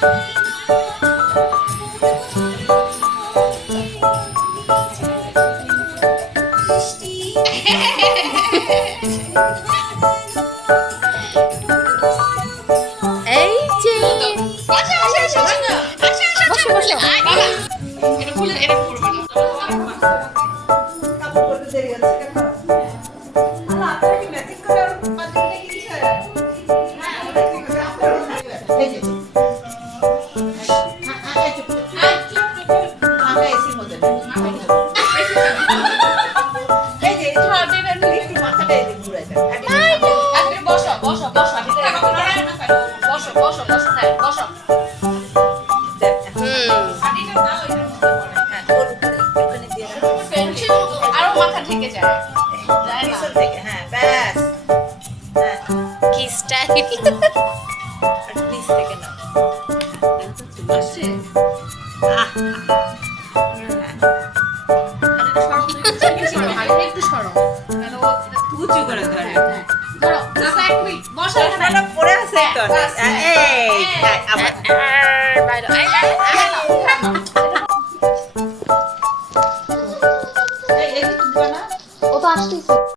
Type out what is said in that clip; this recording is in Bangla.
এই যে আরো মাথা ঠেকে যায় হ্যাঁ ব্যাস কি স্টাইল নিচ থেকে না আসছে একটু সরো উঁচু করে ধরে ধরো এক মিনিট বসো না পড়ে আছে তো এই আবার বাইরে এই দিবা না ও তো আসতেছে